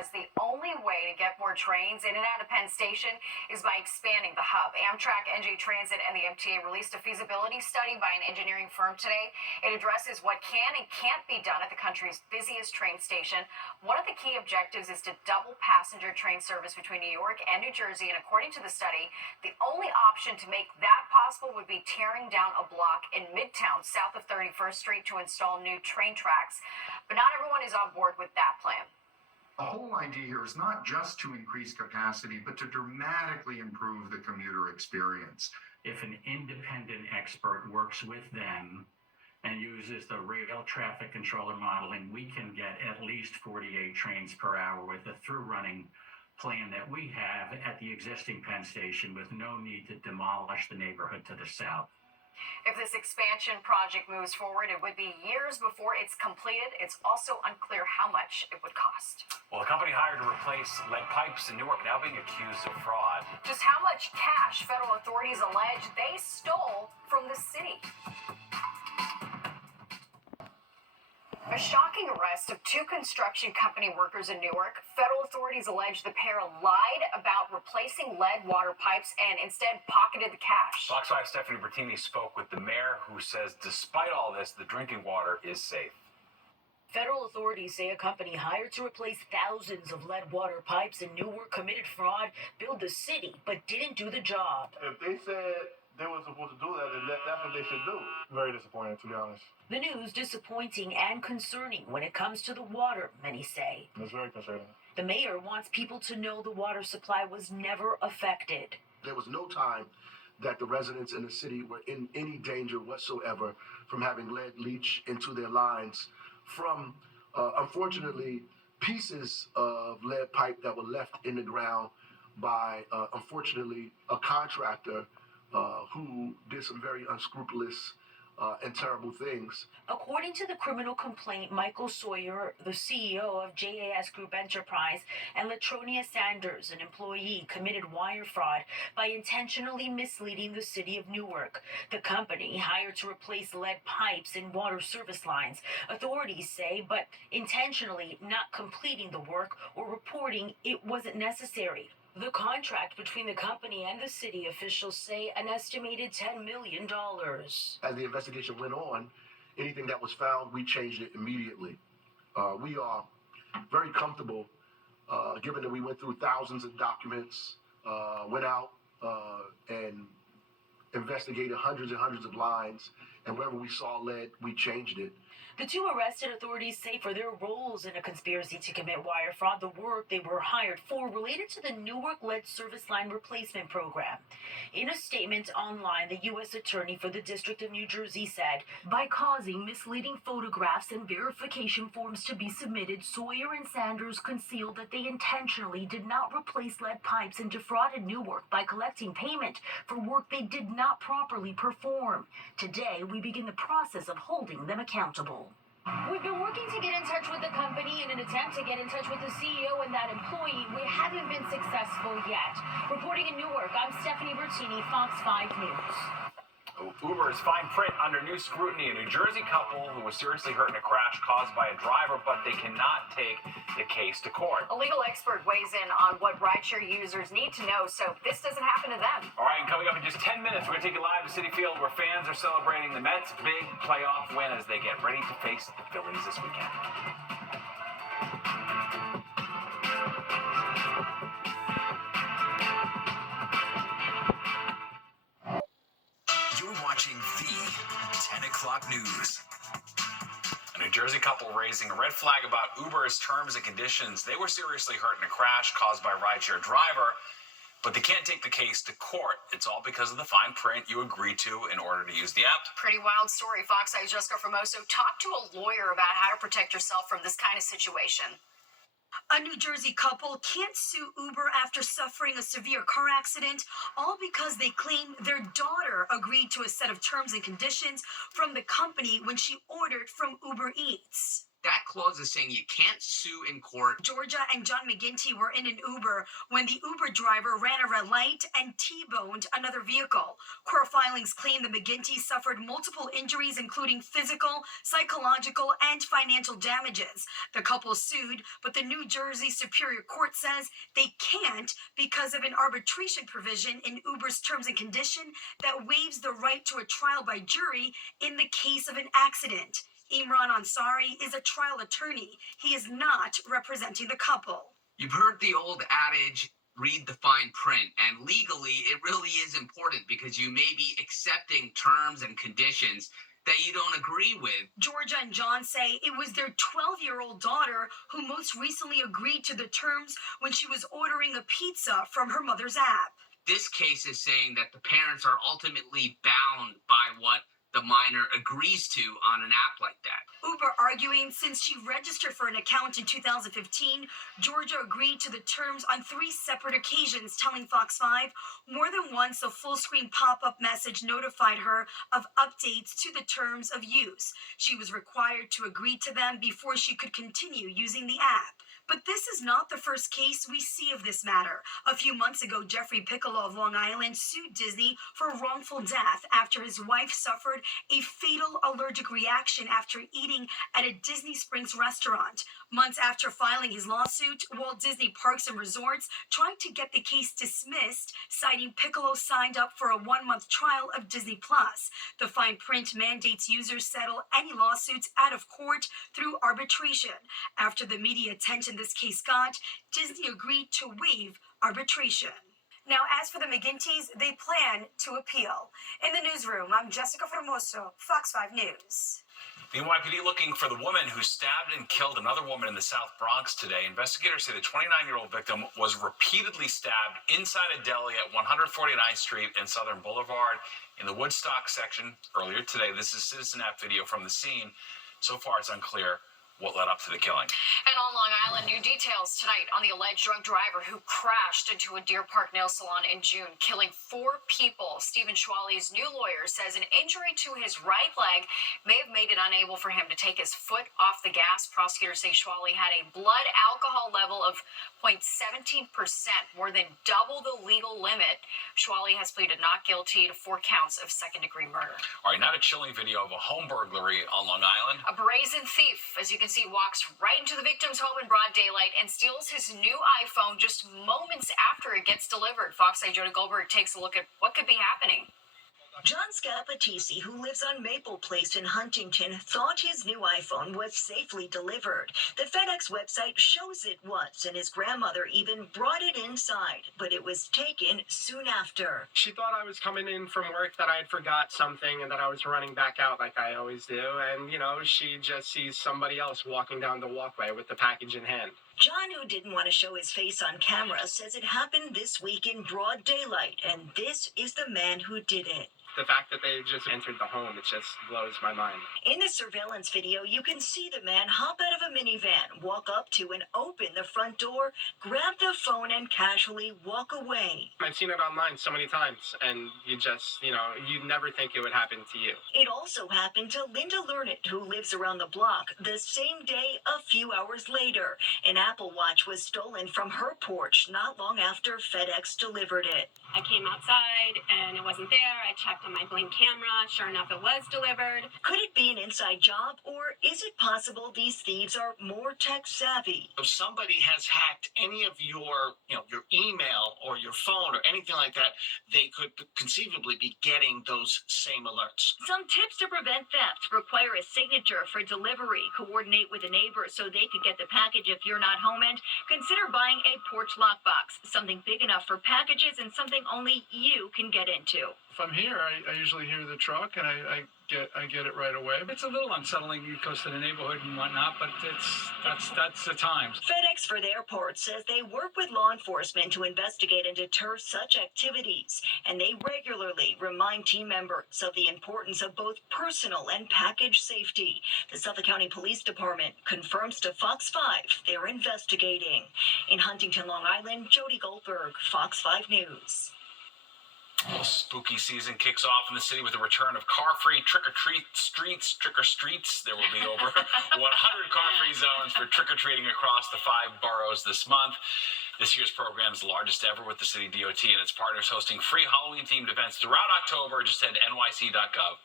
says the only way to get more trains in and out of Penn Station is by expanding the hub. Amtrak, NJ Transit, and the MTA released a feasibility study by an engineering firm today. It addresses what can and can't be done at the country's busiest train station. One of the key objectives is to double passenger train service between New York and New Jersey, and according to the study, the only option to make that possible would be tearing down a block in Midtown, south of 31st Street, to install new train tracks. But not everyone is on board with that plan. The whole idea here is not just to increase capacity, but to dramatically improve the commuter experience. If an independent expert works with them and uses the rail traffic controller modeling, we can get at least 48 trains per hour with a through running plan that we have at the existing Penn Station, with no need to demolish the neighborhood to the south. If this expansion project moves forward, it would be years before it's completed. It's also unclear how much it would cost. Well, the company hired to replace lead pipes in Newark now being accused of fraud. Just how much cash federal authorities allege they stole from the city. A shocking arrest of two construction company workers in Newark. Federal authorities allege the pair lied about replacing lead water pipes and instead pocketed the cash. Fox 5 Stephanie Bertini spoke with the mayor, who says despite all this, the drinking water is safe. Federal authorities say a company hired to replace thousands of lead water pipes in Newark committed fraud, billed the city, but didn't do the job. If they said they were supposed to do that, then that's what they should do. Very disappointing, to be honest. The news disappointing and concerning when it comes to the water, many say. It's very concerning. The mayor wants people to know the water supply was never affected. There was no time that the residents in the city were in any danger whatsoever from having lead leach into their lines from, unfortunately, pieces of lead pipe that were left in the ground by, unfortunately, a contractor who did some very unscrupulous and terrible things. According to the criminal complaint, Michael Sawyer, the CEO of JAS Group Enterprise, and Latronia Sanders, an employee, committed wire fraud by intentionally misleading the city of Newark. The company hired to replace lead pipes and water service lines, authorities say, but intentionally not completing the work or reporting it wasn't necessary. The contract between the company and the city, officials say, an estimated $10 million. As the investigation went on, anything that was found, we changed it immediately. We are very comfortable, given that we went through thousands of documents, went out and investigated hundreds and hundreds of lines, and wherever we saw lead, we changed it. The two arrested, authorities say, for their roles in a conspiracy to commit wire fraud, the work they were hired for related to the Newark Lead Service Line Replacement Program. In a statement online, the U.S. Attorney for the District of New Jersey said, by causing misleading photographs and verification forms to be submitted, Sawyer and Sanders concealed that they intentionally did not replace lead pipes and defrauded Newark by collecting payment for work they did not properly perform. Today, we begin the process of holding them accountable. We've been working to get in touch with the company in an attempt to get in touch with the CEO and that employee. We haven't been successful yet. Reporting in Newark, I'm Stephanie Bertini, Fox 5 News. Uber's fine print under new scrutiny. A New Jersey couple who was seriously hurt in a crash caused by a driver, but they cannot take the case to court. A legal expert weighs in on what rideshare users need to know so this doesn't happen to them. All right, and coming up in just 10 minutes, we're going to take you live to Citi Field, where fans are celebrating the Mets' big playoff win as they get ready to face the Phillies this weekend. You're watching the 10 o'clock news. A New Jersey couple raising a red flag about Uber's terms and conditions. They were seriously hurt in a crash caused by a rideshare driver, but they can't take the case to court. It's all because of the fine print you agreed to in order to use the app. Pretty wild story. Fox 5's Jessica Formoso talked to a lawyer about how to protect yourself from this kind of situation. A New Jersey couple can't sue Uber after suffering a severe car accident, all because they claim their daughter agreed to a set of terms and conditions from the company when she ordered from Uber Eats. that clause is saying you can't sue in court. Georgia and John McGinty were in an Uber when the Uber driver ran a red light and T-boned another vehicle. Court filings claim the McGinty suffered multiple injuries, including physical, psychological, and financial damages. The couple sued, but the New Jersey Superior Court says they can't because of an arbitration provision in Uber's terms and condition that waives the right to a trial by jury in the case of an accident. Imran Ansari is a trial attorney. He is not representing the couple. You've heard the old adage, read the fine print, and legally it really is important because you may be accepting terms and conditions that you don't agree with. Georgia and John say it was their 12-year-old daughter who most recently agreed to the terms when she was ordering a pizza from her mother's app. This case is saying that the parents are ultimately bound by what the minor agrees to on an app like that. Uber arguing since she registered for an account in 2015, Georgia agreed to the terms on 3 separate occasions, telling Fox 5 more than once a full-screen pop-up message notified her of updates to the terms of use. She was required to agree to them before she could continue using the app. But this is not the first case we see of this matter. A few months ago, Jeffrey Piccolo of Long Island sued Disney for wrongful death after his wife suffered a fatal allergic reaction after eating at a Disney Springs restaurant. Months after filing his lawsuit, Walt Disney Parks and Resorts tried to get the case dismissed, citing Piccolo signed up for a 1-month trial of Disney Plus. The fine print mandates users settle any lawsuits out of court through arbitration. After the media attention this case got, Disney agreed to waive arbitration. Now, as for the McGinty's, they plan to appeal. In the newsroom, I'm Jessica Formoso, Fox 5 News. The NYPD looking for the woman who stabbed and killed another woman in the South Bronx today. Investigators say the 29-year-old victim was repeatedly stabbed inside a deli at 149th Street and Southern Boulevard in the Woodstock section earlier today. This is Citizen App video from the scene. So far, it's unclear what led up to the killing. And on Long Island, new details tonight on the alleged drunk driver who crashed into a Deer Park nail salon in June, killing 4 people. Stephen Schwally's new lawyer says an injury to his right leg may have made it unable for him to take his foot off the gas. Prosecutors say Schwally had a blood alcohol level of 0.17%, more than double the legal limit. Schwally has pleaded not guilty to 4 counts of second-degree murder. All right, now a chilling video of a home burglary on Long Island. A brazen thief, as you can see, walks right into the victim's home in broad daylight and steals his new iPhone just moments after it gets delivered. Fox 8 Jody Goldberg takes a look at what could be happening. John Scapatisi, who lives on Maple Place in Huntington, thought his new iPhone was safely delivered. The FedEx website shows it was, and his grandmother even brought it inside, but it was taken soon after. She thought I was coming in from work, that I had forgot something, and that I was running back out like I always do. And, she just sees somebody else walking down the walkway with the package in hand. John, who didn't want to show his face on camera, says it happened this week in broad daylight, and this is the man who did it. The fact that they just entered the home, it just blows my mind. In the surveillance video, you can see the man hop out of a minivan, walk up to and open the front door, grab the phone, and casually walk away. I've seen it online so many times, and you just, you'd never think it would happen to you. It also happened to Linda Lernet, who lives around the block, the same day a few hours later. An Apple Watch was stolen from her porch not long after FedEx delivered it. I came outside, and it wasn't there. I checked on my Blink camera. Sure enough, it was delivered. Could it be an inside job, or is it possible these thieves are more tech savvy? If somebody has hacked any of your email or your phone or anything like that, they could conceivably be getting those same alerts. Some tips to prevent theft: require a signature for delivery, coordinate with a neighbor so they could get the package if you're not home, and consider buying a porch lockbox, something big enough for packages and something only you can get into. If I'm here, I usually hear the truck, and I get it right away. It's a little unsettling because of the neighborhood and whatnot, but that's the times. FedEx, for their part, says they work with law enforcement to investigate and deter such activities, and they regularly remind team members of the importance of both personal and package safety. The Suffolk County Police Department confirms to Fox 5 they're investigating. In Huntington, Long Island, Jody Goldberg, Fox 5 News. Well, spooky season kicks off in the city with the return of car-free trick-or-treat streets. There will be over 100 car-free zones for trick-or-treating across the 5 boroughs this month. This year's program is the largest ever, with the city DOT and its partners hosting free Halloween-themed events throughout October. Just head to nyc.gov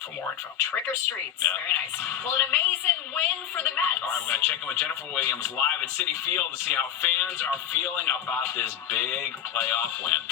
for more info. Trick or streets. Yeah. Very nice. Well, an amazing win for the Mets. All right, we're going to check in with Jennifer Williams live at Citi Field to see how fans are feeling about this big playoff win.